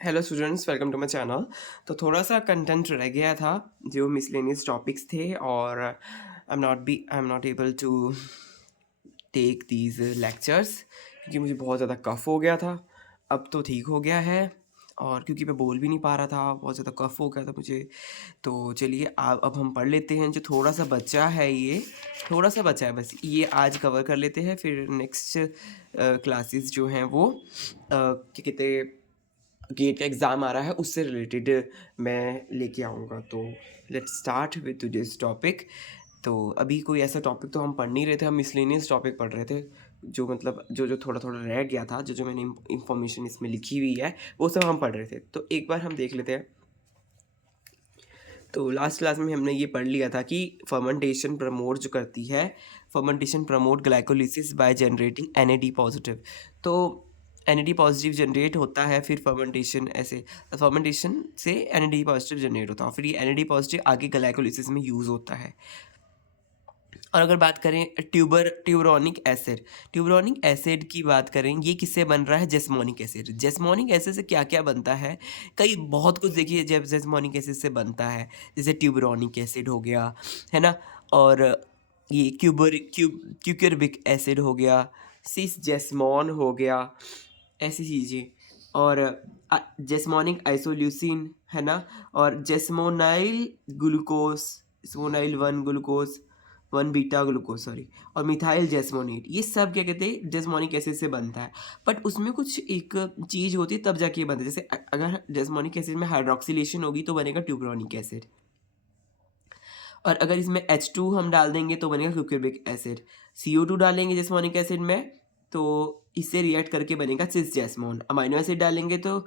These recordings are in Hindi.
Hello students, welcome to my channel. तो थोड़ा सा कंटेंट रह गया था जो मिसलेनियस टॉपिक्स थे और I am not able to take these lectures क्योंकि मुझे बहुत ज़्यादा कफ़ हो गया था। अब तो ठीक हो गया है और क्योंकि मैं बोल भी नहीं पा रहा था, बहुत ज़्यादा कफ़ हो गया था मुझे। तो चलिए अब हम पढ़ लेते हैं। जो थोड़ा सा बचा है, ये थोड़ा सा बचा है बस, ये आज कवर कर लेते हैं। फिर नेक्स्ट क्लासेस जो हैं वो क्या कहते हैं, गेट का एग्ज़ाम आ रहा है, उससे रिलेटेड मैं लेके आऊँगा। तो let's start with this topic. तो अभी कोई ऐसा टॉपिक तो हम पढ़ नहीं रहे थे, हम मिसलेनियस टॉपिक पढ़ रहे थे। जो मतलब जो जो थोड़ा थोड़ा रह गया था, जो जो मैंने इंफॉर्मेशन इसमें लिखी हुई है, वो सब हम पढ़ रहे थे। तो एक बार हम देख लेते हैं। तो लास्ट क्लास में हमने ये पढ़ लिया था कि फर्मेंटेशन प्रमोट जो करती है, fermentation promote glycolysis by generating N positive. तो एन पॉजिटिव जनरेट होता है, फिर फर्मेंटेशन ऐसे फर्मेंटेशन से एन पॉजिटिव जनरेट होता है, फिर ये एन पॉजिटिव आगे ग्लाइकोलिसिस में यूज़ होता है। और अगर बात करें ट्यूबरोनिक एसिड की बात करें, ये किससे बन रहा है? जेस्मोनिक एसिड। जेस्मोनिक एसिड से क्या क्या बनता है? कई बहुत कुछ देखिए जब जेस्मोनिक एसिड से बनता है, जैसे ट्यूबरोनिक एसिड हो गया, है ना, और ये क्यूकरबिक एसिड हो गया, सिस जेस्मोन हो गया, ऐसी चीज़ें। और जेस्मोनिक आइसोल्यूसिन, है ना, और jasmonyl glucose, jasmonyl 1 glucose, 1 beta glucose, sorry, और मिथाइल जेस्मोनेट, ये सब क्या कहते हैं, जेस्मोनिक एसिड से बनता है। बट उसमें कुछ एक चीज़ होती है तब जाके ये बनता है। जैसे अगर जेस्मोनिक एसिड में हाइड्रोक्सिलेशन होगी तो बनेगा ट्यूबरोनिक एसिड, और अगर इसमें H2 हम डाल देंगे तो बनेगा क्यूक्यूबिक एसिड। CO2 डालेंगे जेस्मोनिक एसिड में तो इससे रिएक्ट करके बनेगा सिस जेस्मोन। अमाइनो एसिड डालेंगे तो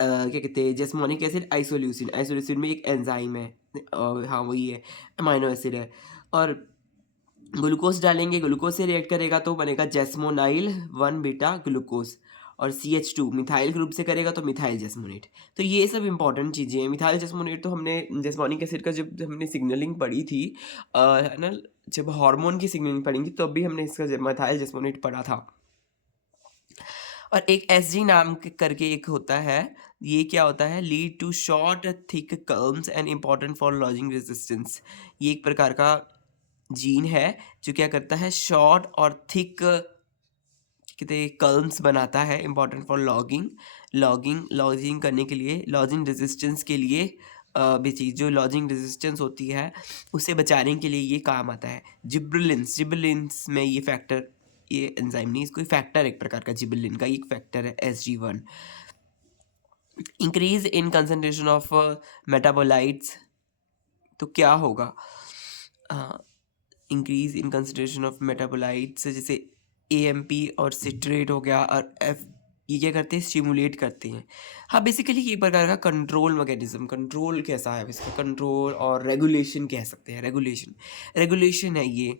क्या कहते हैं, जेस्मोनिक एसिड आइसोल्यूसिन, आइसोल्यूसिन में एक एंजाइम है, हाँ वही है, अमाइनो एसिड है। और ग्लूकोज डालेंगे, ग्लूकोज से रिएक्ट करेगा तो बनेगा जेस्मोनाइल 1 बीटा ग्लूकोज, और CH2 मिथाइल ग्रुप से करेगा तो मिथाइल जेस्मोनेट। तो ये सब इंपॉर्टेंट चीज़ें हैं। मिथाइल जेस्मोनेट तो हमने जेस्मोनिक एसिड का जब हमने सिग्नलिंग पढ़ी थी, है ना, जब हार्मोन की सिग्नलिंग पढ़ी थी तब भी हमने इसका मिथाइल जेस्मोनेट पढ़ा था। और एक SG नाम करके एक होता है, ये क्या होता है? Lead to short thick culms and important for lodging resistance. ये एक प्रकार का जीन है जो क्या करता है, शॉर्ट और थिक कहते कल्म्स बनाता है, इम्पॉर्टेंट फॉर लॉजिंग करने के लिए, लॉजिंग रेजिस्टेंस के लिए भी चीज़, जो लॉजिंग रेजिस्टेंस होती है उसे बचाने के लिए ये काम आता है। जिब्रेलिन्स में ये फैक्टर, ये एंजाइम नहीं, इसको फैक्टर, एक प्रकार का जिब्रेलिन का एक फैक्टर है, SG1। Increase in concentration of metabolites, तो क्या होगा? Increase in concentration of metabolites, जैसे AMP और सिट्रेट हो गया, और ये क्या करते हैं? स्टिमुलेट करते हैं। हाँ, बेसिकली ये प्रकार का कंट्रोल मैकेनिज्म, कंट्रोल कैसा है इसका, कंट्रोल और रेगुलेशन कह सकते हैं। रेगुलेशन है ये,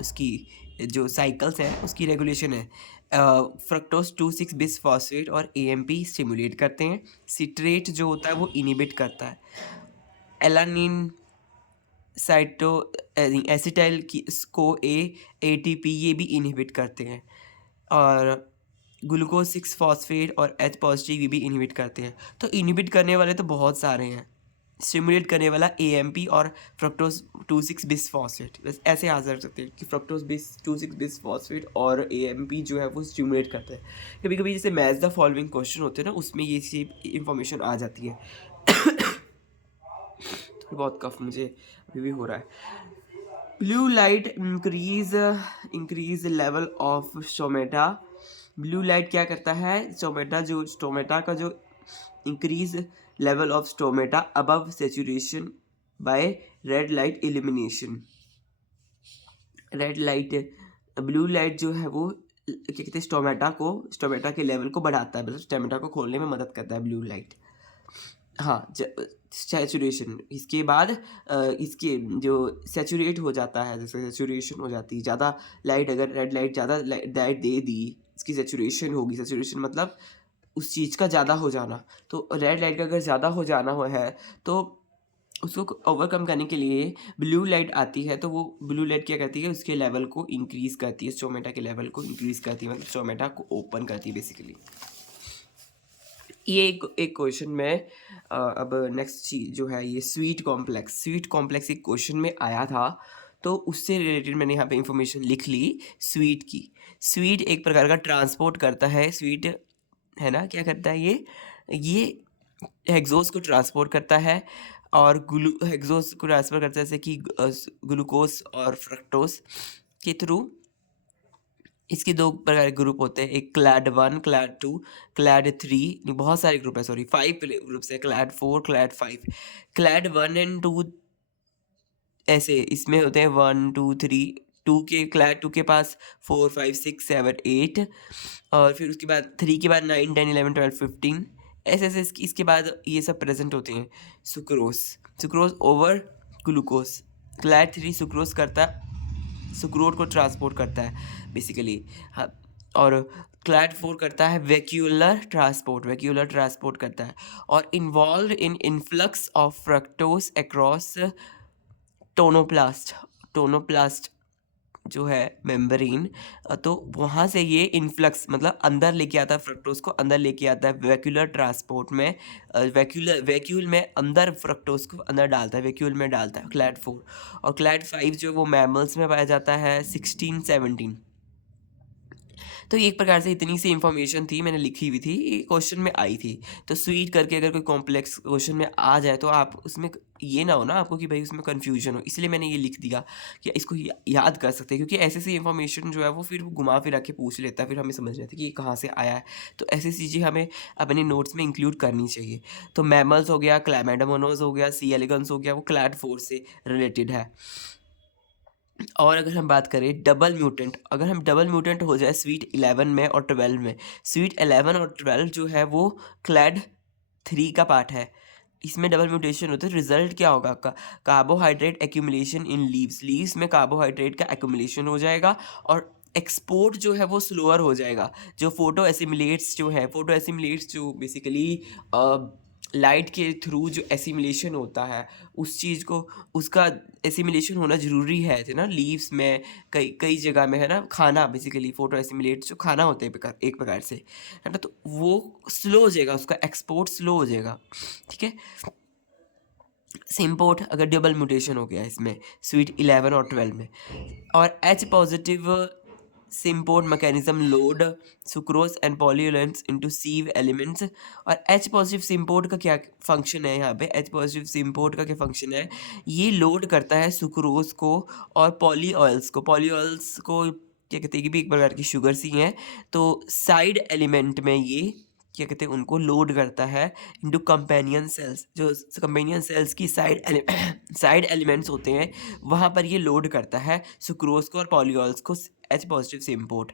उसकी जो साइकिल्स है उसकी रेगुलेशन है। फ्रक्टोज 2,6 बिसफॉस्फेट और AMP स्टिमुलेट करते हैं। सिट्रेट जो होता है वो इनिबिट करता है। एलानिन, साइटो एसिटाइल की को ATP, ये भी इनहिबिट करते हैं। और ग्लूकोज 6 फॉस्फेट और H पॉजिटिव, ये भी इनहिबिट करते हैं। तो इनहिबिट करने वाले तो बहुत सारे हैं। स्टिमुलेट करने वाला AMP और फ्रक्टोज 2,6 बिसफॉस्फेट, बस ऐसे आ सकते हैं कि फ्रक्टोज 2,6 बिसफॉस्फेट और AMP जो है वो स्टिमुलेट करते हैं। कभी कभी जैसे मैच द फॉलोइंग क्वेश्चन होते हैं ना, उसमें ये सी इंफॉर्मेशन आ जाती है। थोड़ी बहुत कफ मुझे अभी भी हो रहा है। Blue light increase level of stomata. Blue light क्या करता है? स्टोमेटा का जो increase level of stomata above saturation by red light illumination. Red light, blue light जो है वो क्या कहते हैं, स्टोमेटा के लेवल को बढ़ाता है, मतलब स्टोमेटा को खोलने में मदद करता है ब्लू लाइट। हाँ, सैचुरेशन, इसके बाद इसके जो सैचुरेट हो जाता है, जैसे सैचुरेशन हो जाती है ज़्यादा लाइट, अगर रेड लाइट ज़्यादा लाइट दे दी, इसकी सैचुरेशन होगी। सैचुरेशन मतलब उस चीज़ का ज़्यादा हो जाना। तो रेड लाइट का अगर ज़्यादा हो जाना है तो उसको ओवरकम करने के लिए ब्लू लाइट आती है। तो वो ब्लू लाइट क्या करती है, उसके लेवल को इंक्रीज़ करती है, स्टोमेटा के लेवल को इंक्रीज़ करती है, मतलब स्टोमेटा को ओपन करती है बेसिकली। ये एक एक क्वेश्चन में अब नेक्स्ट चीज़ जो है ये स्वीट कॉम्प्लेक्स एक क्वेश्चन में आया था, तो उससे रिलेटेड मैंने यहाँ पे इंफॉर्मेशन लिख ली स्वीट की। स्वीट एक प्रकार का ट्रांसपोर्ट करता है, स्वीट है ना, क्या करता है ये हेक्सोस को ट्रांसपोर्ट करता है और हेक्सोस को ट्रांसफर करता है जैसे कि ग्लूकोज और फ्रक्टोज के थ्रू। इसके 2 प्रकार के ग्रुप होते हैं, एक क्लैड 1, क्लैड 2, क्लैड 3, नहीं बहुत सारे ग्रुप हैं, सॉरी 5 ग्रुप्स हैं, क्लैड 4, क्लैड 5। क्लैड 1 एंड 2 ऐसे इसमें होते हैं 1, 2, 3, 2 के क्लैड 2 के पास 4, 5, 6, 7, 8 और फिर उसके बाद 3 के बाद 9, 10, 11, 12, 15 ऐसे-ऐसे इसके बाद ये सब प्रेज़ेंट होते हैं। Sucrose over glucose, clad 3 sucrose को ट्रांसपोर्ट करता है बेसिकली। हाँ, और क्लैड 4 करता है वैक्यूलर ट्रांसपोर्ट करता है और involved in influx of fructose across tonoplast जो है मेम्ब्रेन, तो वहाँ से ये इन्फ्लक्स मतलब अंदर लेके आता है, फ्रक्टोज को अंदर लेके आता है वैक्यूलर ट्रांसपोर्ट में। वैक्यूल में अंदर फ्रक्टोज को अंदर डालता है, वैक्यूल में डालता है क्लैड 4। और क्लैड 5 जो वो मैमल्स में पाया जाता है 16, 17। तो ये एक प्रकार से इतनी सी इन्फॉर्मेशन थी, मैंने लिखी हुई थी, ये क्वेश्चन में आई थी। तो स्वीट करके अगर कोई कॉम्प्लेक्स क्वेश्चन में आ जाए तो आप उसमें ये ना हो ना आपको कि भाई उसमें कन्फ्यूजन हो, इसलिए मैंने ये लिख दिया कि इसको याद कर सकते हैं, क्योंकि ऐसी ऐसी इन्फॉर्मेशन जो है वो फिर वो घुमा फिरा के पूछ लेता है, फिर हमें समझ नहीं आता कि ये कहाँ से आया है। तो ऐसी चीज़ें हमें अपने नोट्स में इंक्लूड करनी चाहिए। तो मैमल्स हो गया, क्लैमेडोमोनास हो गया, सी एलिगन्स हो गया, वो क्लैड 4 से रिलेटेड है। और अगर हम बात करें डबल म्यूटेंट हो जाए स्वीट 11 में और 12 में, स्वीट 11 और 12 जो है वो क्लैड 3 का पार्ट है। इसमें डबल म्यूटेशन होता है, रिजल्ट क्या होगा कार्बोहाइड्रेट एक्यूमुलेशन इन लीव्स में कार्बोहाइड्रेट का एक्यूमुलेशन हो जाएगा और एक्सपोर्ट जो है वो स्लोअर हो जाएगा। जो फोटो एसिमुलेट्स जो बेसिकली लाइट के थ्रू जो एसिमुलेशन होता है उस चीज़ को, उसका एसिमुलेशन होना ज़रूरी है ना लीव्स में, कई कई जगह में है ना, खाना बेसिकली फोटो एसिमुलेट जो खाना होते हैं एक प्रकार से, है ना, तो वो स्लो हो जाएगा, उसका एक्सपोर्ट स्लो हो जाएगा। ठीक है, सिम्पोर्ट अगर डबल म्यूटेशन हो गया इसमें स्वीट 11 और 12 में, और H positive symport mechanism load sucrose and polyols into sieve elements. और एच पॉजिटिव सिम्पोर्ट का क्या फंक्शन है, यहाँ पे एच पॉजिटिव सिम्पोर्ट का क्या फंक्शन है, ये लोड करता है सुक्रोज को और पॉली ऑयल्स को क्या कहते हैं, ये भी एक प्रकार की शुगर्स ही हैं। तो साइड एलिमेंट में ये क्या कहते हैं उनको लोड करता है इनटू कंपेनियन सेल्स, जो कंपेनियन सेल्स की साइड एलिमेंट्स होते हैं वहाँ पर ये लोड करता है सुक्रोज को और पॉलीऑल्स को, एच पॉजिटिव से इम्पोर्ट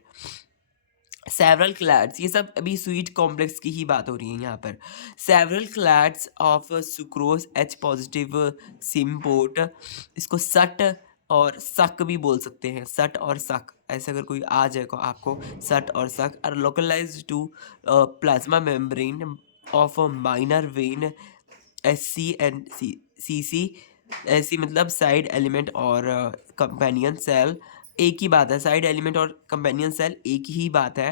सेवरल क्लैड्स, ये सब अभी स्वीट कॉम्प्लेक्स की ही बात हो रही है यहाँ पर। Several क्लैड्स of sucrose H positive symport, इसको सट और सक भी बोल सकते हैं, सट और सक, ऐसे अगर कोई आ जाए को आपको सट और SUC, are localised to plasma membrane of a minor vein SC एंड CC। ऐसी मतलब साइड एलिमेंट और कंपेनियन सेल एक ही बात है, साइड एलिमेंट और कंपेनियन सेल एक ही बात है।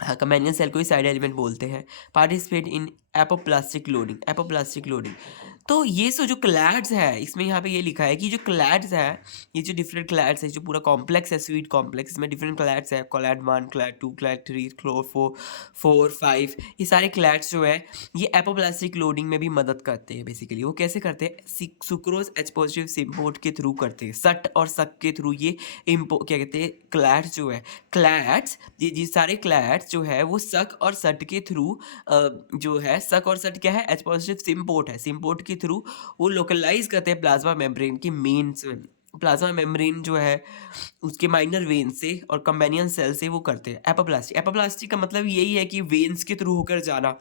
हाँ, कंपेनियन सेल को ही साइड एलिमेंट बोलते हैं। Participate in apoplastic loading. तो ये जो क्लैड्स है इसमें यहाँ पे ये लिखा है कि जो क्लैड्स है, ये जो डिफरेंट क्लैड्स है, जो पूरा कॉम्प्लेक्स है स्वीट कॉम्प्लेक्स, इसमें डिफरेंट क्लैड्स है, क्लैड 1, क्लैड 2, क्लैड 3, क्लोर 4, 5, ये सारे क्लैड्स जो है ये एपोप्लास्टिक लोडिंग में भी मदद करते हैं। बेसिकली वो कैसे करते हैं, सुक्रोज एच पॉजिटिव सिम्पोर्ट के थ्रू करते हैं, सट और सक के थ्रू ये क्या कहते हैं क्लैड्स जो है, क्लैड्स ये सारे क्लैड्स जो है वो सक और सट के थ्रू जो है, सक और सट क्या है, एच पॉजिटिव सिम्पोर्ट है, सिम्पोर्ट के थ्रू वो लोकलाइज करते हैं प्लाज्मा मेम्ब्रेन के प्लाज्मा मेम्ब्रेन जो है उसके माइनर वेन से और कंपेनियन सेल से वो करते हैं एपोप्लास्टिक का मतलब यही है कि वेन्स के थ्रू होकर जाना,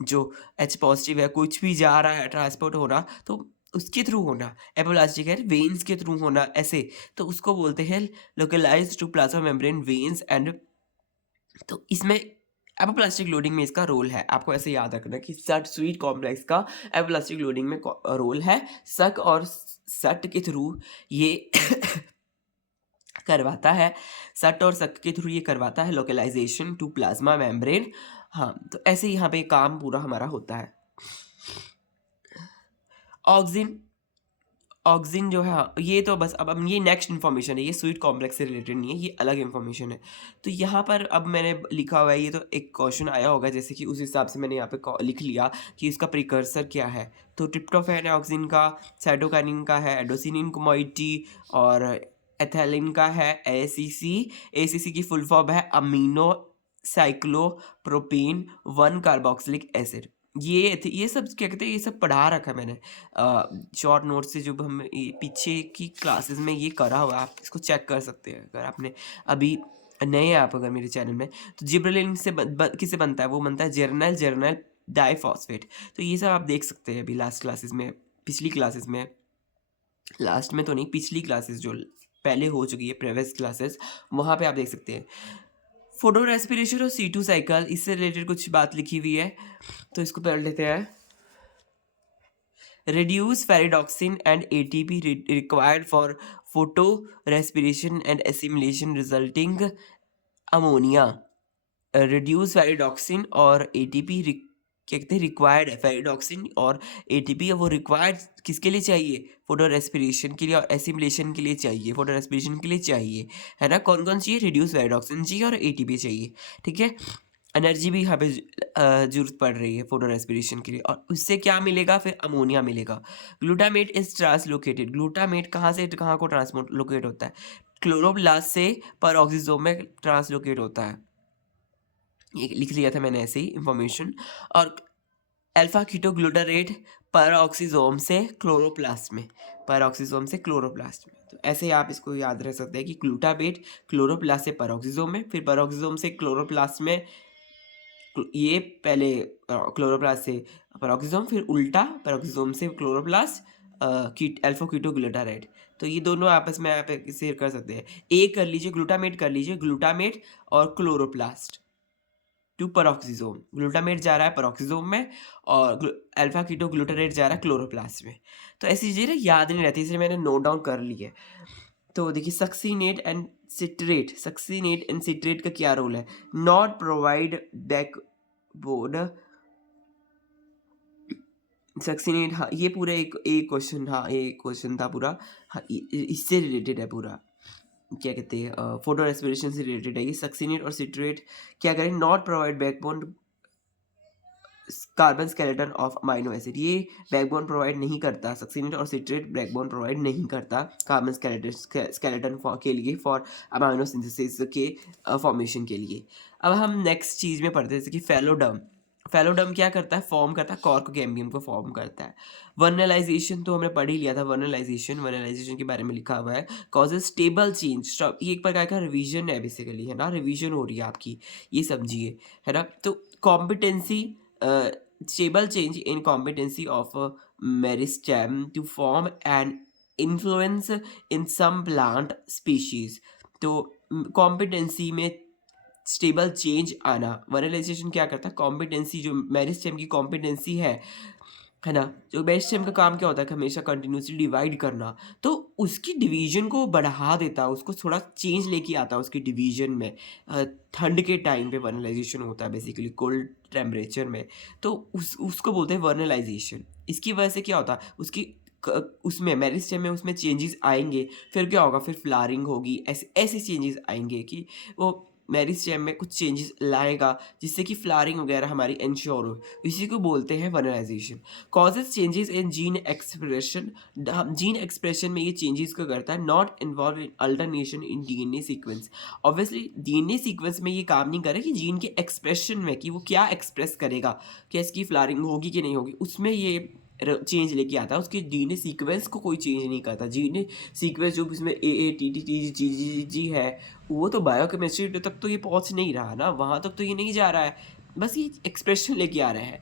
जो एच पॉजिटिव है कुछ भी जा रहा है ट्रांसपोर्ट हो रहा तो उसके थ्रू होना, एपोप्लास्टिक है वेन्स के थ्रू होना ऐसे, तो उसको बोलते हैं localised to plasma membrane veins and. तो इसमें एपोप्लास्टिक लोडिंग में इसका रोल है, आपको ऐसे याद रखना कि सट स्वीट कॉम्प्लेक्स का एपोप्लास्टिक लोडिंग में रोल है, सक और सट के थ्रू ये करवाता है, सट और सक के थ्रू ये करवाता है लोकलाइजेशन टू प्लाज्मा मेम्ब्रेन। हाँ, तो ऐसे ही यहाँ पे काम पूरा हमारा होता है। ऑक्सिन ऑक्सिन जो है, हाँ, ये तो बस अब ये नेक्स्ट इन्फॉर्मेशन है, ये स्वीट कॉम्प्लेक्स से रिलेटेड नहीं है, ये अलग इन्फॉर्मेशन है। तो यहाँ पर अब मैंने लिखा हुआ है, ये तो एक क्वेश्चन आया होगा, जैसे कि उस हिसाब से मैंने यहाँ पे लिख लिया कि इसका प्रिकर्सर क्या है। तो ट्रिप्टोफैन है ऑक्सिन का, साइटोकाइनिन का है एडोसिनिन मोइटी, और एथिलीन का है एसीसी। एसीसी की फुल फॉर्म है अमीनो साइक्लोप्रोपीन 1 कार्बोक्सिलिक एसिड। ये सब क्या कहते हैं, ये सब पढ़ा रखा है मैंने शॉर्ट नोट से, जो हम पीछे की क्लासेस में ये करा हुआ है, आप इसको चेक कर सकते हैं अगर आपने अभी नए हैं आप अगर मेरे चैनल में। तो जिब्रेलिन से किससे बनता है, वो बनता है जर्नल जर्नल डाइफॉस्फेट। तो ये सब आप देख सकते हैं अभी लास्ट क्लासेस में, पिछली क्लासेस में, लास्ट में तो नहीं, पिछली क्लासेस जो पहले हो चुकी है प्रीवियस क्लासेस, वहाँ पे आप देख सकते हैं। फोटो रेस्पिरेशन और C2 साइकिल, इससे रिलेटेड कुछ बात लिखी हुई है, तो इसको पढ़ लेते हैं। Reduce ferredoxin and ATP required for photorespiration and assimilation resulting ammonia। Reduce ferredoxin और एटीपी क्या कहते हैं, रिक्वायर्ड है। फेरिडॉक्सिन और एटीपी वो रिक्वायर्ड किसके लिए चाहिए, फोटो रेस्पिरेशन के लिए और एसिमुलेशन के लिए चाहिए, फोटो रेस्पिरेशन के लिए चाहिए, है ना। कौन कौन चाहिए, रिड्यूस फेरिडॉक्सिन चाहिए और एटीपी चाहिए, ठीक है। एनर्जी भी यहाँ पे जरूरत पड़ रही है फोटो रेस्पिरेशन के लिए, और उससे क्या मिलेगा, फिर अमोनिया मिलेगा। ग्लूटामेट इज ट्रांसलोकेटेड, ग्लूटामेट कहाँ से कहाँ को ट्रांसलोकेट होता है, क्लोरोप्लास्ट से परऑक्सीजोम में ट्रांसलोकेट होता है। ये लिख लिया था मैंने ऐसे ही इंफॉर्मेशन। और अल्फा कीटोग्लूटारेट परऑक्सीजोम से क्लोरोप्लास्ट में, परऑक्सीजोम से क्लोरोप्लास्ट में। तो ऐसे ही आप इसको याद रख सकते हैं कि ग्लूटामेट क्लोरोप्लास्ट से परऑक्सीजोम में, फिर परऑक्सीजोम से क्लोरोप्लास्ट में, ये पहले क्लोरोप्लास्ट से परऑक्सीजोम, फिर उल्टा परऑक्सीजोम से क्लोरोप्लास्ट अल्फा कीटोग्लूटारेट। तो ये दोनों आपस में आप शेयर कर सकते हैं। एक कर लीजिए, ग्लूटामेट कर लीजिए, ग्लूटामेट और क्लोरोप्लास्ट टू परऑक्सीजोम, ग्लूटामेट जा रहा है परऑक्सीजोम में और अल्फा कीटो ग्लूटारेट जा रहा है क्लोरोप्लास्ट में। तो ऐसी चीज़ें ना याद नहीं रहती, इसलिए मैंने नोट डाउन कर ली है। तो देखिए succinate and citrate, succinate and citrate का क्या रोल है, नॉट प्रोवाइड बैकबोन सक्सीनेट। हाँ, ये पूरा एक क्वेश्चन, हाँ एक क्वेश्चन था पूरा, हाँ इससे रिलेटेड है पूरा, क्या कहते हैं फोटो रेस्पिरेशन से रिलेटेड है ये। सक्सीनेट और सिट्रेट क्या करें, not provide backbone carbon skeleton of amino acid, ये बैकबोन प्रोवाइड नहीं करता, सक्सीनेट और सिट्रेट बैकबोन प्रोवाइड नहीं करता कार्बन स्केलेटन के लिए, फॉर अमाइनो सिंथेसिस के फॉर्मेशन के लिए। अब हम नेक्स्ट चीज़ में पढ़ते हैं, जैसे कि फेलोडर्म। फेलोडर्म क्या करता है, फॉर्म करता है कॉर्क गैम्बियम को फॉर्म करता है। वर्नलाइजेशन तो हमने पढ़ ही लिया था, वर्नलाइजेशन के बारे में लिखा हुआ है, कॉजेज स्टेबल चेंज, ये एक प्रकार का रिवीजन है बेसिकली, है ना, रिवीजन हो रही है आपकी, ये समझिए, है ना। तो competency, stable change in competency of meristem to form an influence in some plant species। तो कॉम्पिटेंसी में स्टेबल चेंज आना, वर्नलाइजेशन क्या करता है, कॉम्पिटेंसी जो मेरिस्टेम की कॉम्पिटेंसी है ना, जो मेरिस्टेम का काम क्या होता है, हमेशा कंटिन्यूसली डिवाइड करना, तो उसकी डिवीजन को बढ़ा देता है, उसको थोड़ा चेंज लेके आता है उसकी डिवीजन में। ठंड के टाइम पे वर्नलाइजेशन होता है बेसिकली, कोल्ड टेम्परेचर में, तो उसको बोलते हैं वर्नलाइजेशन। इसकी वजह से क्या होता है, उसकी उसमें मेरिस्टेम में उसमें चेंजेस आएंगे, फिर क्या होगा, फिर फ्लावरिंग होगी, ऐसे ऐसे चेंजेस आएंगे कि वो मेरिस्टेम में कुछ चेंजेस लाएगा, जिससे कि फ्लावरिंग वगैरह हमारी इंश्योर हो, इसी को बोलते हैं vernalization. Causes changes in gene expression, gene expression में ये चेंजेस को करता है, not involve in alternation in DNA sequence. Obviously DNA sequence में ये काम नहीं करे कि जीन के एक्सप्रेशन में, कि वो क्या एक्सप्रेस करेगा, क्या इसकी फ्लावरिंग होगी कि नहीं होगी, उसमें ये चेंज लेके आता है, उसके डीएनए सीक्वेंस को कोई चेंज नहीं करता। डीएनए सीक्वेंस जो इसमें AATTTGGG है, वो तो बायोकेमिस्ट्री तक तो ये पहुंच नहीं रहा ना, वहाँ तक तो ये नहीं जा रहा है, बस ये एक्सप्रेशन लेके आ रहे हैं।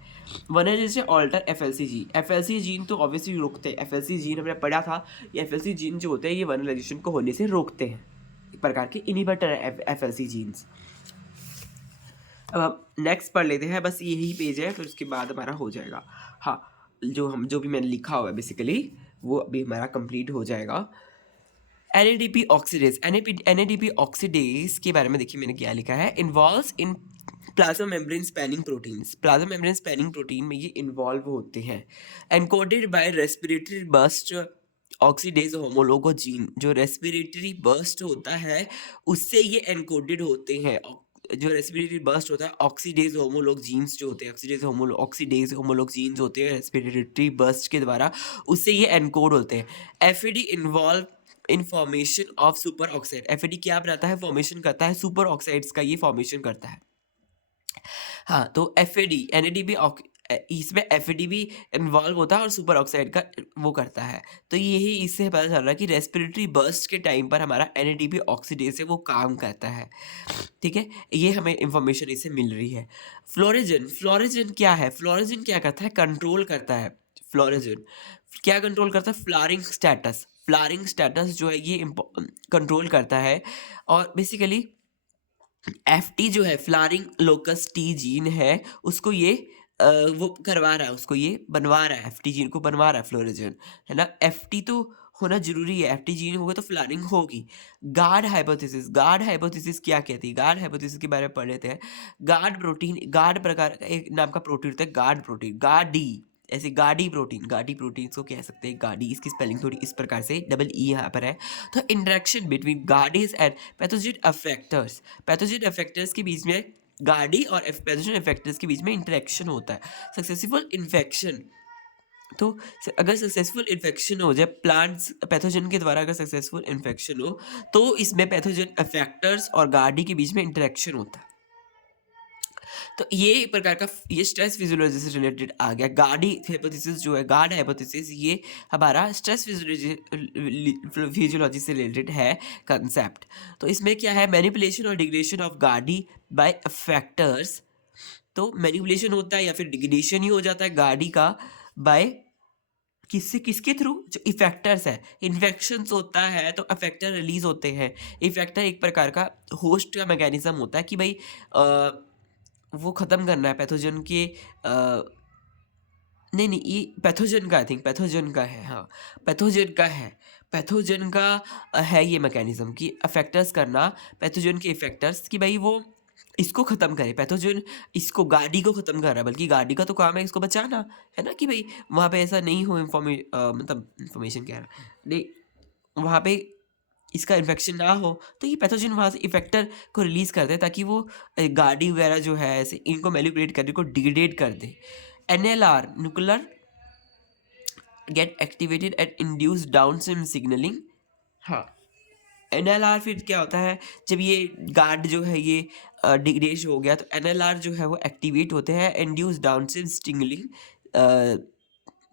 वन जैसे alter FLC gene, FLC gene तो ऑब्वियसली रोकते हैं, FLC जीन हमने पढ़ा था, ये FLC जीन जो होते हैं ये वर्नलाइजेशन को होने से रोकते हैं, एक प्रकार के इनहिबिटर है FLC जीन्स। अब हम नेक्स्ट पढ़ लेते हैं, बस यही पेज है, फिर उसके बाद हमारा हो जाएगा। हाँ, जो भी मैंने लिखा हुआ है बेसिकली वो अभी हमारा कंप्लीट हो जाएगा। NADP ऑक्सीडेज, NADP ऑक्सीडेज के बारे में देखिए मैंने क्या लिखा है, involves in plasma membrane spanning proteins, plasma membrane spanning protein में ये इन्वॉल्व होते हैं, encoded by respiratory burst oxidase homologue gene. जो रेस्पिरेटरी बर्स्ट होता है उससे ये एनकोडेड होते हैं। जो रेस्पिरेटरी बर्स्ट होता है ऑक्सीडेज होमोलोग जीन्स जो होते हैं, ऑक्सीडेज होमोलोग जीन्स होते हैं रेस्पिरेटरी बर्स्ट के द्वारा, उससे ये एनकोड होते हैं। FAD involve in formation of super oxide. FAD क्या बनाता है? फॉर्मेशन करता है सुपर ऑक्साइड्स का, ये फॉर्मेशन करता है। हाँ, तो एफएडी एनएडीपी इसमें एफएडी भी इन्वॉल्व होता है और सुपर ऑक्साइड का वो करता है। तो यही इससे पता चल रहा है कि रेस्पिरेटरी बर्स्ट के टाइम पर हमारा एनएडीपी ऑक्सीडेज से वो काम करता है। ठीक है, ये हमें इंफॉर्मेशन इससे मिल रही है। फ्लोरेजन, फ्लोरेजन क्या है? फ्लोरेजन क्या करता है? कंट्रोल करता है। फ्लोरेजन क्या कंट्रोल करता है? फ्लावरिंग स्टेटस, फ्लावरिंग स्टेटस जो है ये कंट्रोल करता है। और बेसिकली एफटी जो है फ्लावरिंग लोकस टी जीन है, उसको ये वो करवा रहा है, उसको ये बनवा रहा है, एफटी जीन को बनवा रहा है फ्लोरेजन, है ना। एफटी तो होना जरूरी है, एफटी जीन होगा तो फ्लावरिंग होगी। गार्ड हाइपोथेसिस, गार्ड हाइपोथेसिस क्या कहती है? गार्ड हाइपोथेसिस के बारे में पढ़ लेते हैं। गार्ड प्रोटीन, गार्ड प्रकार का एक नाम का प्रोटीन होता है गार्ड प्रोटीन, गार्डी, ऐसे गार्डी प्रोटीन, गार्डी प्रोटीन को कह सकते हैं। गार्डी, इसकी स्पेलिंग थोड़ी इस प्रकार से, डबल ई यहाँ पर है। तो interaction between guardees and pathogen effectors, pathogen effectors के बीच में, गार्डी और पैथोजेन अफेक्टर्स के बीच में इंटरेक्शन होता है। सक्सेसफुल इन्फेक्शन, तो अगर सक्सेसफुल इन्फेक्शन हो जाए प्लांट्स पैथोजन के द्वारा, अगर सक्सेसफुल इन्फेक्शन हो तो इसमें पैथोजन अफेक्टर्स और गार्डी के बीच में इंटरेक्शन होता है। तो ये एक प्रकार का ये स्ट्रेस फिजियोलॉजी से रिलेटेड आ गया। गार्डी हाइपोथेसिस जो है, गार्ड हाइपोथेसिस, ये हमारा स्ट्रेस फिजियोलॉजी से रिलेटेड है कंसेप्ट। तो इसमें क्या है? मैनिपुलेशन और degradation of Gardi bye affectors. तो मैनिपुलेशन होता है या फिर डिग्रेडेशन ही हो जाता है गार्डी का बाय किससे, किसके थ्रू? जो इफेक्टर्स है, इन्फेक्शंस होता है तो अफेक्टर रिलीज होते हैं। इफेक्टर एक प्रकार का होस्ट का मैकेनिज्म होता है कि भाई वो ख़त्म करना है पैथोजन के नहीं नहीं, ये पैथोजन का, आई थिंक पैथोजन का है, हाँ पैथोजन का है, पैथोजन का है ये मैकेनिज्म कि अफेक्टर्स करना, पैथोजन के इफेक्टर्स कि भाई वो इसको ख़त्म करे। पैथोजन इसको, गाड़ी को ख़त्म कर रहा है, बल्कि गाड़ी का तो काम है इसको बचाना, है ना, कि भाई वहाँ पे ऐसा नहीं हो मतलब इंफॉर्मेशन क्या है, नहीं वहाँ पे इसका इन्फेक्शन ना हो, तो ये पैथोजन वहाँ से इफेक्टर को रिलीज़ कर दे ताकि वो गाड़ी वगैरह जो है ऐसे इनको मैनिपुलेट करने को डिग्रेड कर दे। NLR, nuclear get activated and induce downstream signalling. हाँ, एनएलआर फिर क्या होता है? जब ये गार्ड जो है ये डिग्रेड हो गया तो एनएलआर जो है वो एक्टिवेट होते हैं, इंड्यूस डाउनस्ट्रीम सिग्नलिंग।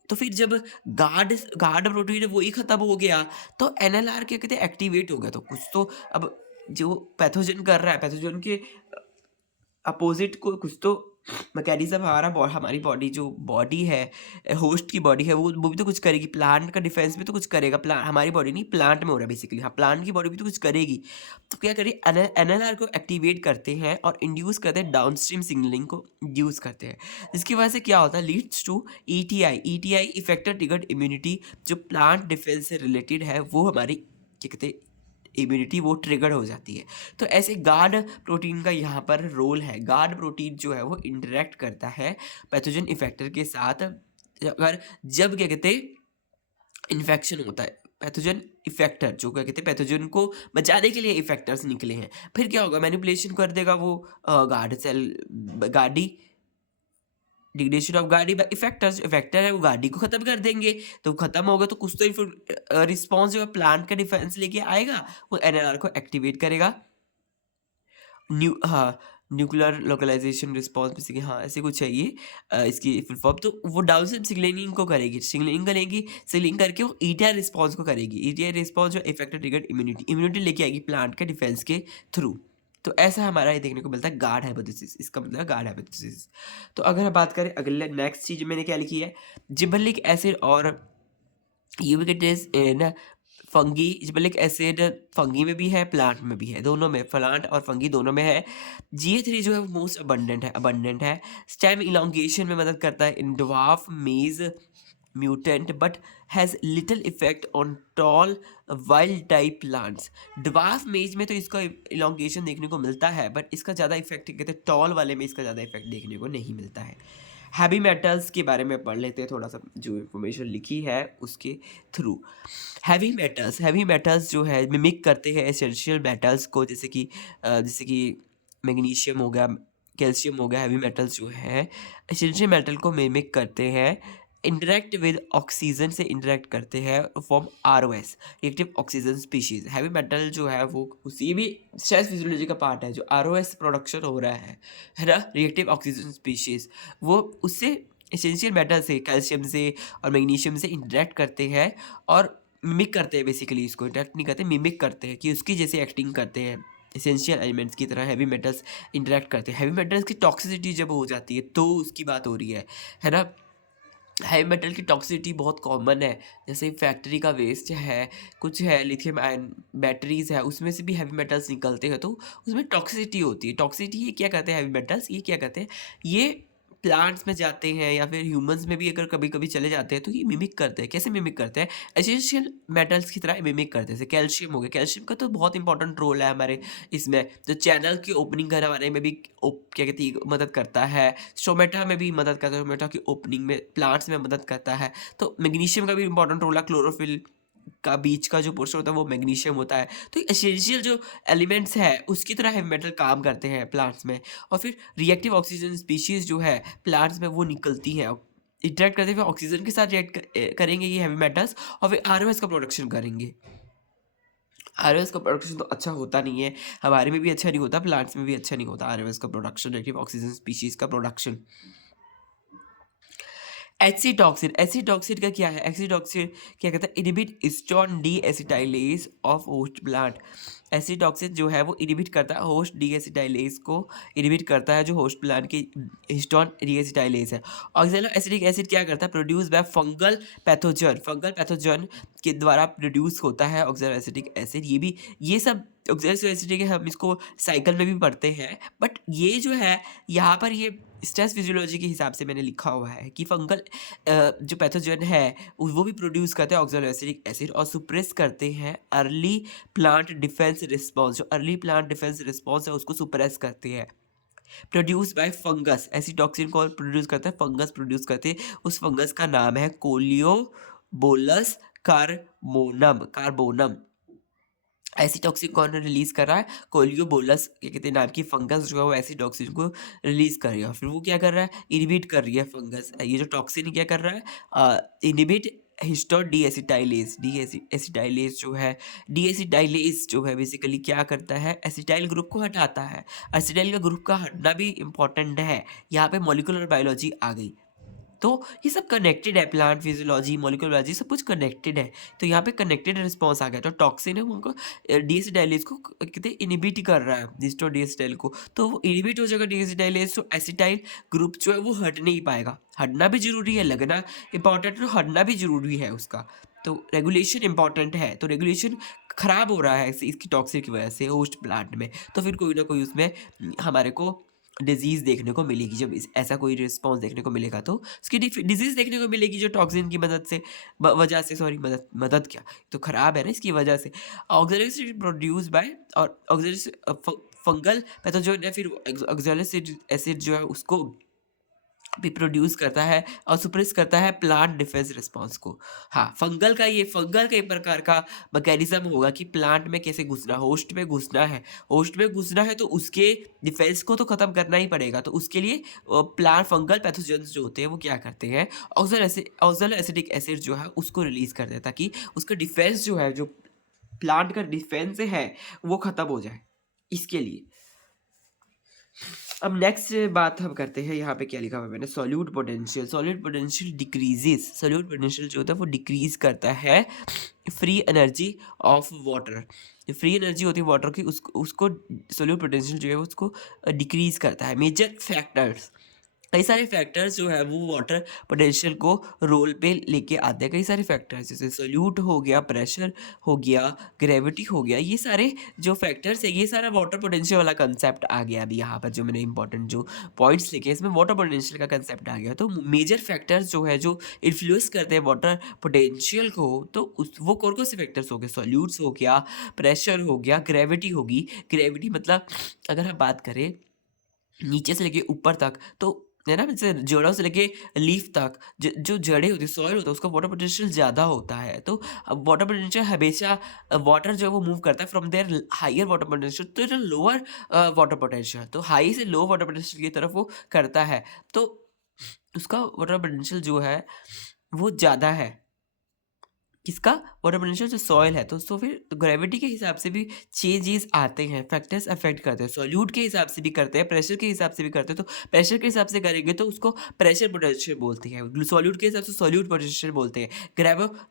तो फिर जब गार्ड गार्ड प्रोटीन वही ख़त्म हो गया तो एनएलआर क्या कहते हैं? एक्टिवेट हो गया। तो कुछ तो अब जो पैथोजन कर रहा है, पैथोजन के अपोजिट को कुछ तो मैकेनिज्म हमारी बॉडी जो बॉडी है, होस्ट की बॉडी है, वो भी तो कुछ करेगी। प्लांट का डिफेंस भी तो कुछ करेगा, प्लांट, हमारी बॉडी नहीं, प्लांट में हो रहा है बेसिकली, हाँ प्लांट की बॉडी भी तो कुछ करेगी। तो क्या करें? एनएलआर को एक्टिवेट करते हैं और इंड्यूस करते हैं, डाउनस्ट्रीम सिग्नलिंग को इंड्यूस करते हैं, जिसकी वजह से क्या होता है? Leads to ETI. ETI effector triggered immunity, जो प्लांट डिफेंस से रिलेटेड है वो हमारी क्या कहते हैं इम्यूनिटी वो ट्रिगर हो जाती है। तो ऐसे गार्ड प्रोटीन का यहाँ पर रोल है। गार्ड प्रोटीन जो है वो इंटरेक्ट करता है पैथोजन इफेक्टर के साथ, अगर जब क्या कहते हैं इन्फेक्शन होता है। पैथोजन इफेक्टर जो क्या कहते हैं पैथोजन को बचाने के लिए इफेक्टर्स निकले हैं, फिर क्या होगा? मैनिपुलेशन कर देगा वो guard cell, guardee, degradation of guardee by effectors, effector है वो गाड़ी को खत्म कर देंगे। तो खत्म होगा तो कुछ तो रिस्पॉन्स जो है प्लांट का डिफेंस लेके आएगा, वो एनएलआर को एक्टिवेट करेगा। हाँ, न्यूक्लियर लोकलाइजेशन रिस्पॉन्स बेसिकली, हाँ ऐसे कुछ है ये इसकी फुल फॉर्म। तो वो डाउनस्ट्रीम सिग्नलिंग को करेगी, सिग्नलिंग करेगी, सिग्नलिंग करके वो ईटीआई रिस्पॉन्स को करेगी। ईटीआई रिस्पॉन्स जो इफेक्टर ट्रिगर्ड इम्यूनिटी लेके आएगी प्लांट के डिफेंस के थ्रू। तो ऐसा हमारा ये देखने को मिलता है गार्ड हाइपोथेसिस, इसका मतलब गार्ड हाइपोथेसिस। तो अगर हम बात करें अगले नेक्स्ट चीज मैंने क्या लिखी है, जिबरेलिक एसिड और यूबिक्विटस इन फंगी। जिबरेलिक एसिड फंगी में भी है, प्लांट में भी है, दोनों में, प्लांट और फंगी दोनों में है। GA3 जो है वो मोस्ट अबंडेंट है, स्टेम इलोंगेशन में मदद करता है इन ड्वार्फ मेज mutant but has little effect on tall wild type plants. Dwarf मेज में तो इसका इलोंगेशन देखने को मिलता है, बट इसका ज़्यादा इफेक्ट कहते हैं टॉल वाले में इसका ज़्यादा इफेक्ट देखने को नहीं मिलता है। हैवी मेटल्स के बारे में पढ़ लेते हैं थोड़ा सा, जो इन्फॉर्मेशन लिखी है उसके थ्रू। हैवी मेटल्स जो है मिमिक करते हैं एसेंशियल मेटल्स को, जैसे कि मैग्नीशियम हो गया, कैल्शियम हो गया। हैवी मेटल्स जो है एसेंशियल मेटल को मिमिक करते हैं, इंटरेक्ट विद ऑक्सीजन से इंटरेक्ट करते हैं, form ROS, reactive oxygen species. Heavy metal जो है वो उसी भी स्ट्रेस फिजियोलॉजी का पार्ट है, जो ROS प्रोडक्शन हो रहा है ना, रिएक्टिव ऑक्सीजन स्पीशीज, वो उससे एसेंशियल मेटल से, कैल्शियम से और मैग्नीशियम से इंटरेक्ट करते हैं और मिमिक करते हैं। बेसिकली इसको इंटरेक्ट नहीं करते, मिमिक करते हैं कि उसकी जैसे एक्टिंग करते हैं। एसेंशियल एलिमेंट्स की तरह हैवी मेटल्स इंटरेक्ट करते हैं। हैवी मेटल्स की टॉक्सिसिटी जब हो जाती है तो उसकी बात हो रही है ना। हैवी मेटल की टॉक्सिसिटी बहुत कॉमन है, जैसे फैक्ट्री का वेस्ट है, कुछ है, लिथियम आयन बैटरीज है, उसमें से भी हैवी मेटल्स निकलते हैं, तो उसमें टॉक्सिसिटी होती है। टॉक्सिसिटी ये क्या कहते हैं, हैवी मेटल्स ये क्या कहते हैं, ये प्लांट्स में जाते हैं या फिर ह्यूमंस में भी अगर कभी कभी चले जाते हैं तो ये मिमिक करते हैं। कैसे मिमिक करते हैं, एसेंशियल मेटल्स की तरह मिमिक करते हैं। जैसे कैल्शियम हो गया, कैल्शियम का तो बहुत इंपॉर्टेंट रोल है हमारे इसमें, जो चैनल की ओपनिंग करवाने में भी क्या कहती है मदद करता है। स्टोमेटा में भी मदद करता है, स्टोमेटा की ओपनिंग में प्लांट्स में मदद करता है। तो मैग्नीशियम का भी इंपॉर्टेंट रोल है, क्लोरोफिल का बीच का जो पोर्शन होता है वो मैग्नीशियम होता है। तो एसेंशियल जो एलिमेंट्स है उसकी तरह हैवी मेटल काम करते हैं प्लांट्स में। और फिर रिएक्टिव ऑक्सीजन स्पीशीज जो है प्लांट्स में वो निकलती हैं, इंटरेक्ट करते हुए ऑक्सीजन के साथ रिएक्ट करेंगे ये हैवी मेटल्स, और फिर ROS का प्रोडक्शन करेंगे। ROS का प्रोडक्शन तो अच्छा होता नहीं है, हमारे में भी अच्छा नहीं होता, प्लांट्स में भी अच्छा नहीं होता ROS का प्रोडक्शन, रिएक्टिव ऑक्सीजन स्पीशीज का प्रोडक्शन। एसिटॉक्सिन का क्या है, एसिटॉक्सिन क्या कहता है, inhibit histone deacetylase of host plant. Acetoxin जो है वो इनहिबिट करता है होस्ट डी एसिटाइलेज को, इनहिबिट करता है जो होस्ट प्लांट की हिस्टोन डी एसिटाइलेज है। ऑक्जेलो एसिटिक एसिड क्या करता है, प्रोड्यूस बाय फंगल पैथोजन के द्वारा प्रोड्यूस होता है ऑक्जेलो एसिटिक एसिड। ये सब ऑक्जेलो एसिटिक हम इसको साइकिल में भी पढ़ते हैं, बट ये जो है यहाँ पर ये स्ट्रेस फिजियोलॉजी के हिसाब से मैंने लिखा हुआ है कि फंगल जो पैथोजन है वो भी प्रोड्यूस करते हैं ऑक्जेलोएसिटिक एसिड और सुप्रेस करते हैं अर्ली प्लांट डिफेंस रिस्पॉन्स। जो अर्ली प्लांट डिफेंस रिस्पॉन्स है उसको सुप्रेस करते हैं। प्रोड्यूस बाय फंगस, ऐसी टॉक्सिन को प्रोड्यूस करता है फंगस, प्रोड्यूस करते हैं। उस फंगस का नाम है कोलियोबोलस कार्बोनम। ऐसी टॉक्सिन कौन रिलीज कर रहा है, कोलियोबोलस क्या कहते हैं नाम की फंगस जो है वो ऐसी टॉक्सिन को रिलीज कर रही है। फिर वो क्या कर रहा है, इनहिबिट कर रही है फंगस, ये जो टॉक्सिन क्या कर रहा है, इनहिबिट हिस्टोन डी एसिटाइलेज जो है, डी एसिटाइलेज जो है बेसिकली क्या करता है, एसिटाइल ग्रुप को हटाता है। एसिटाइल का ग्रुप का हटना भी इंपॉर्टेंट है, यहाँ पे मॉलिक्यूलर बायोलॉजी आ गई। तो ये सब कनेक्टेड है, प्लांट फिजियोलॉजी मॉलिक्यूलर बायोलॉजी सब कुछ कनेक्टेड है। तो यहाँ पे कनेक्टेड रिस्पॉन्स आ गया। तो टॉक्सिन है उनको डीएसिटाइलेज को कहते हैं इनहिबिट कर रहा है, डिस्टो डीएसिटाइल को, तो वो इनहिबिट हो जाएगा डीएसिटाइलेज, तो एसिटाइल ग्रुप जो है वो हट नहीं पाएगा। हटना भी जरूरी है, लगना इंपॉर्टेंट है, हटना भी जरूरी है उसका। तो रेगुलेशन इंपॉर्टेंट है, तो रेगुलेशन खराब हो रहा है इसकी टॉक्सिन की वजह से होस्ट प्लांट में, तो फिर कोई ना कोई उसमें हमारे को डिजीज़ देखने को मिलेगी। जब ऐसा कोई रिस्पॉन्स देखने को मिलेगा तो उसकी डिजीज़ देखने को मिलेगी, जो टॉक्सिन की मदद से वजह से, सॉरी मदद क्या, तो ख़राब है ना इसकी वजह से। ऑक्जेलिक प्रोड्यूस बाय और ऑक्जेलिक फंगल पैथोजन है, फिर ऑक्जेलिक एसिड जो है उसको भी प्रोड्यूस करता है और सुप्रेस करता है प्लांट डिफेंस रिस्पॉन्स को। हाँ, फंगल का एक प्रकार का मैकेनिज्म होगा कि प्लांट में कैसे घुसना, होस्ट में घुसना है तो उसके डिफेंस को तो ख़त्म करना ही पड़ेगा। तो उसके लिए प्लांट फंगल पैथोजेंस जो होते हैं वो क्या करते हैं, ऑक्जेलो एसिटिक एसिड जो है उसको रिलीज़ करते हैं, ताकि उसका डिफेंस जो है, जो प्लांट का डिफेंस है वो ख़त्म हो जाए, इसके लिए। अब नेक्स्ट बात हम करते हैं, यहाँ पे क्या लिखा हुआ है मैंने, solute potential decreases. Solute potential जो होता है वो डिक्रीज करता है फ्री एनर्जी ऑफ वाटर। जो फ्री एनर्जी होती है वाटर की उसको सॉल्यूट पोटेंशियल जो है उसको डिक्रीज करता है। मेजर फैक्टर्स कई सारे फैक्टर्स जो है वो वाटर पोटेंशियल को रोल पे लेके आते हैं। कई सारे फैक्टर्स जैसे सोल्यूट हो गया, प्रेशर हो गया, ग्रेविटी हो गया, ये सारे जो फैक्टर्स है, ये सारा वाटर पोटेंशियल वाला कंसेप्ट आ गया अभी यहाँ पर जो मैंने इंपॉर्टेंट जो पॉइंट्स लिखे इसमें वाटर पोटेंशियल का कंसेप्ट आ गया। तो मेजर फैक्टर्स जो है जो इन्फ्लुएंस करते हैं वाटर पोटेंशियल को, तो उस वो कौन-कौन से फैक्टर्स हो गए, सोल्यूट्स हो गया, प्रेशर हो गया, ग्रेविटी होगी। ग्रेविटी मतलब अगर हम बात करें नीचे से लेके ऊपर तक, तो है ना, जैसे जड़ों से लेके लीफ तक जो जड़ें होती है, सॉइल होता है, उसका वाटर पोटेंशियल ज़्यादा होता है। तो अब वाटर पोटेंशियल हमेशा वाटर जो है वो मूव करता है from their higher water potential to the lower water potential, तो हाई से लो वाटर पोटेंशियल की तरफ वो करता है। तो उसका वाटर पोटेंशियल जो है वो ज़्यादा है। किसका? वाटर पोटेंशियल जो सॉइल है, तो फिर ग्रेविटी के हिसाब से भी चेंजेस आते हैं, फैक्टर्स अफेक्ट करते हैं, सॉल्यूट के हिसाब से भी करते हैं, प्रेशर के हिसाब से भी करते हैं। तो प्रेशर के हिसाब से करेंगे तो उसको प्रेशर पोटेंशियल बोलते हैं, सॉल्यूट के हिसाब से सॉल्यूट पोटेंशियल बोलते हैं,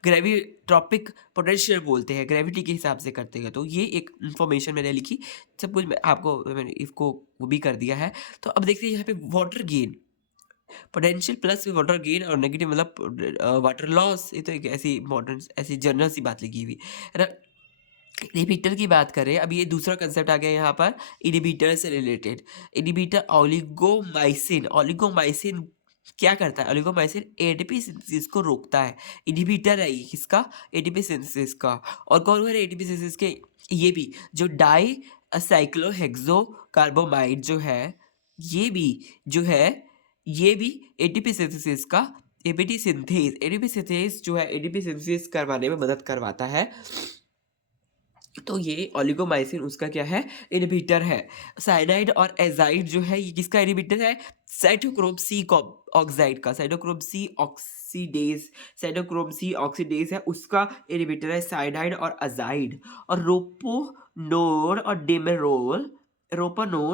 ग्रेविट्रॉपिक पोटेंशियल बोलते हैं, ग्रेविटी के हिसाब से करते हैं। तो ये एक इन्फॉर्मेशन मैंने लिखी, सब कुछ मैंने इसको वो भी कर दिया है। तो अब देखते हैं यहाँ पे water gain, potential plus water gain और नेगेटिव मतलब वाटर लॉस, ये तो एक ऐसी इम्पोर्टेंट ऐसी जनरल सी बात लिखी हुई है ना। इनहिबिटर की बात करें, अब ये दूसरा कंसेप्ट आ गया यहाँ पर इनहिबिटर से रिलेटेड। इनहिबिटर ओलिगोमाइसिन, ओलिगोमाइसिन क्या करता है? ओलिगोमाइसिन एटीपी सिंथेसिस को रोकता है। इनहिबिटर है ये किसका? एटीपी सिंथेसिस का। और कौन कौन है एटीपी सिंथेसिस के? ये भी जो डाई साइक्लोहेक्सो कार्बोमाइड जो है, ये भी जो है, ये भी एटीपी सिंथेसिस का, एटीपी सिंथेस जो है एटीपी सिंथेसिस करवाने में मदद करवाता है। तो ये ओलिगोमाइसिन उसका क्या है? इनहिबिटर है। साइनाइड और एजाइड जो है ये किसका इनहिबिटर है? साइटोक्रोम सी ऑक्साइड का, साइटोक्रोम सी ऑक्सीडेज है उसका इनहिबिटर है साइनाइड और अजाइड। और रोपानोन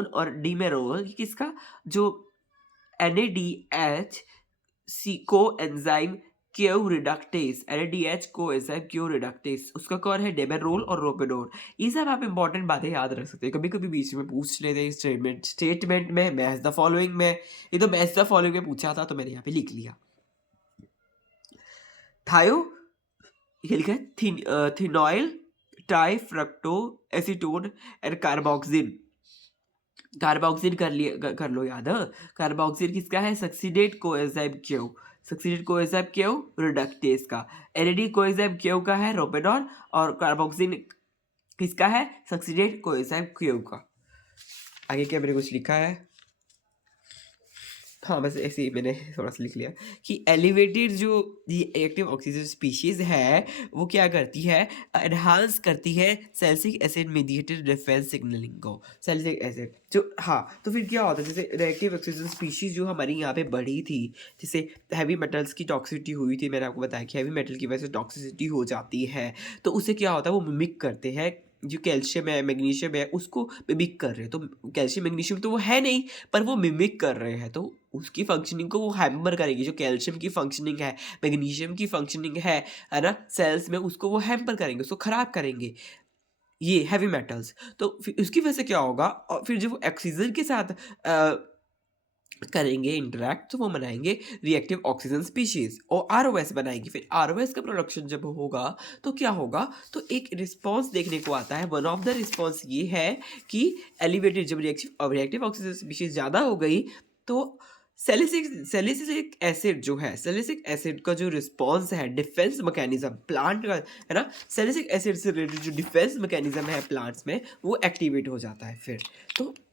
और डिमेरोल ये किसका? जो NADH सी को एंजाइम क्यू रिडक्टेस, NADH को एंजाइम क्यू रिडक्टेस, उसका कौन है? डेमेरोल और रोपेनोल। ये सब आप इंपॉर्टेंट बातें याद रख सकते हैं, कभी कभी बीच में पूछ लेते हैं स्टेटमेंट में, मैच द फॉलोइंग में। ये तो मैच द फॉलोइंग में पूछा था तो मैंने यहाँ पे लिख लिया। थायो, ये लिखा है thenoyl trifluoro acetone and carboxin. Carboxyl कर लो याद है। कार्बोक्सिल किसका है? Succinate coenzyme Q, succinate coenzyme Q reductase का। एनएडी कोएंजाइम क्यू का है रोपेनॉल, और कार्बोक्सिल किसका है? सक्सीडेट कोएंजाइम क्यू का। आगे क्या मैंने कुछ लिखा है? हाँ, बस ऐसे ही मैंने थोड़ा सा लिख लिया कि एलिवेटेड जो ये एक्टिव ऑक्सीजन स्पीशीज है वो क्या करती है? एनहांस करती है salicylic acid mediated defence signalling को। सैलिसिक एसिड जो, हाँ, तो फिर क्या होता है? जैसे रिएक्टिव ऑक्सीजन स्पीशीज जो हमारी यहाँ पे बढ़ी थी, जैसे हैवी मेटल्स की टॉक्सिसिटी हुई थी, मैंने आपको बताया कि हैवी मेटल की वजह से टॉक्सिसिटी हो जाती है। तो उससे क्या होता है? वो मिमिक करते हैं, जो कैल्शियम है मैग्नीशियम है उसको मिमिक कर रहे हैं। तो कैल्शियम मैग्नीशियम तो वो है नहीं, पर वो मिमिक कर रहे हैं, तो उसकी फंक्शनिंग को वो हैम्पर करेगी। जो कैल्शियम की फंक्शनिंग है, मैग्नीशियम की फंक्शनिंग है ना, सेल्स में, उसको वो हैम्पर करेंगे, उसको खराब करेंगे, ये हैवी मेटल्स। तो फिर उसकी वजह से क्या होगा? और फिर जब वो ऑक्सीजन के साथ करेंगे इंटरैक्ट, तो वो बनाएंगे रिएक्टिव ऑक्सीजन स्पीशीज और आरओएस बनाएंगे। फिर आरओएस का प्रोडक्शन जब होगा तो क्या होगा? तो एक रिस्पॉन्स देखने को आता है। वन ऑफ द रिस्पॉन्स ये है कि एलिवेटेड जब रिएक्टिव ऑक्सीजन स्पीशीज ज़्यादा हो गई, तो सैलिसिलिक एसिड जो है, सैलिसिक एसिड का जो रिस्पॉन्स है, डिफेंस मैकेनिज्म प्लांट का, है ना, सैलिसिक एसिड से रिलेटेड जो डिफेंस मैकेनिज्म है प्लांट्स में, वो एक्टिवेट हो जाता है फिर।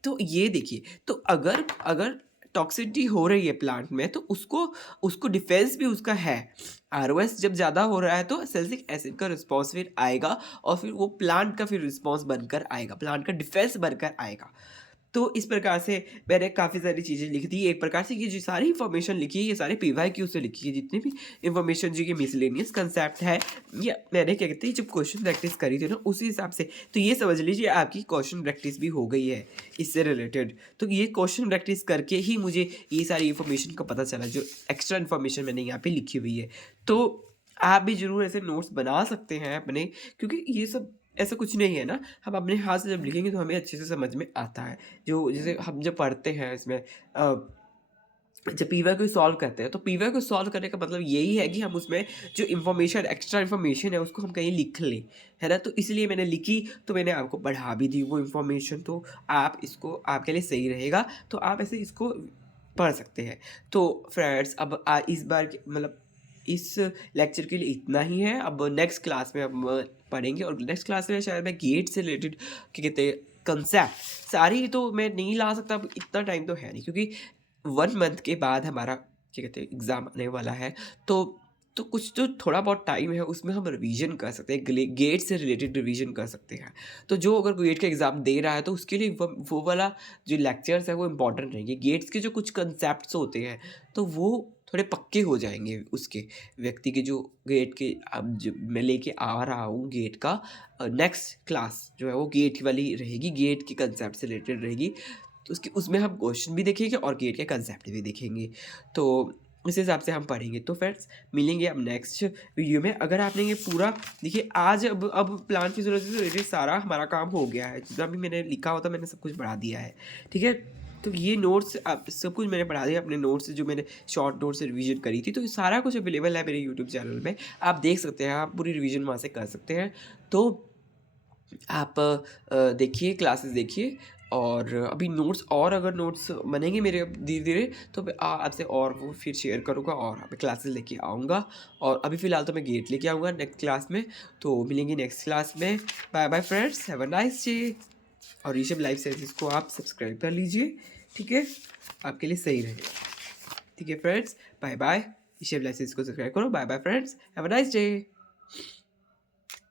तो ये देखिए, तो अगर अगर टॉक्सिसिटी हो रही है प्लांट में, तो उसको उसको डिफेंस भी उसका है। आरओएस जब ज़्यादा हो रहा है तो सैलिसिक एसिड का रिस्पॉन्स फिर आएगा, और फिर वो प्लांट का फिर रिस्पॉन्स बनकर आएगा, प्लांट का डिफेंस बनकर आएगा। तो इस प्रकार से मैंने काफ़ी सारी चीज़ें लिख दी। एक प्रकार से ये जो सारी इन्फॉर्मेशन लिखी है, ये सारे PYQ से लिखी है, जितनी भी इन्फॉर्मेशन जो ये मिसलेनियस कंसेप्ट है, ये मैंने क्या कहते हैं जब क्वेश्चन प्रैक्टिस करी थी ना, उसी हिसाब से। तो ये समझ लीजिए आपकी क्वेश्चन प्रैक्टिस भी हो गई है इससे रिलेटेड। तो ये क्वेश्चन प्रैक्टिस करके ही मुझे ये सारी इन्फॉर्मेशन का पता चला, जो एक्स्ट्रा इन्फॉर्मेशन मैंने यहाँ पर लिखी हुई है। तो आप भी ज़रूर ऐसे नोट्स बना सकते हैं अपने, क्योंकि ये सब ऐसा कुछ नहीं है ना, हम अपने हाथ से जब लिखेंगे तो हमें अच्छे से समझ में आता है। जो जैसे हम जब पढ़ते हैं इसमें जब पीवाई को सॉल्व करते हैं तो पीवाई को सॉल्व करने का मतलब यही है कि हम उसमें जो इन्फॉर्मेशन एक्स्ट्रा इन्फॉर्मेशन है उसको हम कहीं लिख लें, है ना? तो इसलिए मैंने लिखी, तो मैंने आपको बढ़ा भी दी वो इन्फॉर्मेशन, तो आप इसको आपके लिए सही रहेगा, तो आप ऐसे इसको पढ़ सकते हैं। तो फ्रेंड्स अब इस बार मतलब इस लेक्चर के लिए इतना ही है। अब नेक्स्ट क्लास में हम पढ़ेंगे, और नेक्स्ट क्लास में शायद मैं गेट से रिलेटेड क्या कहते हैं कंसेप्ट सारी तो मैं नहीं ला सकता, अब इतना टाइम तो है नहीं, क्योंकि 1 मंथ के बाद हमारा क्या कहते हैं एग्ज़ाम आने वाला है। तो कुछ जो थोड़ा बहुत टाइम है उसमें हम रिवीजन कर सकते हैं, गेट से रिलेटेड रिवीजन कर सकते हैं। तो जो अगर गेट का एग्ज़ाम दे रहा है तो उसके लिए वो वाला जो लेक्चर्स है वो इम्पोर्टेंट रहेंगे। गेट्स के जो कुछ कंसेप्ट्स होते हैं तो वो थोड़े पक्के हो जाएंगे उसके व्यक्ति के, जो गेट के अब जो मैं लेके आ रहा हूँ गेट का नेक्स्ट क्लास जो है वो गेट वाली रहेगी, गेट के कंसेप्ट से रिलेटेड रहेगी। तो उसके उसमें हम क्वेश्चन भी देखेंगे और गेट के कंसेप्ट भी देखेंगे। तो इस हिसाब से हम पढ़ेंगे। तो फ्रेंड्स मिलेंगे अब नेक्स्ट वीडियो में। अगर आपने ये पूरा देखिए आज अब प्लान फिजियोलॉजी से रिलेटेड सारा हमारा काम हो गया है, जितना भी मैंने लिखा होता मैंने सब कुछ बढ़ा दिया है, ठीक है? तो ये नोट्स आप सब कुछ मैंने पढ़ा दिया, अपने नोट्स जो मैंने शॉर्ट नोट्स से रिवीजन करी थी, तो ये सारा कुछ अवेलेबल है मेरे यूट्यूब चैनल में, आप देख सकते हैं, आप पूरी रिवीजन वहाँ से कर सकते हैं। तो आप देखिए, क्लासेस देखिए, और अभी नोट्स, और अगर नोट्स बनेंगे मेरे अब धीरे-धीरे तो मैं आपसे और वो फिर शेयर करूँगा और मैं क्लासेस लेके आऊँगा। और अभी फ़िलहाल तो मैं गेट लेके आऊँगा नेक्स्ट क्लास में। तो मिलेंगे नेक्स्ट क्लास में। Bye bye friends, have a nice day. और ऋषभ लाइफ साइंसेज़ को आप सब्सक्राइब कर लीजिए, ठीक है? आपके लिए सही रहेगा। ठीक है friends, bye bye. Rishabh life sciences को सब्सक्राइब करो। Bye bye friends, have a nice day.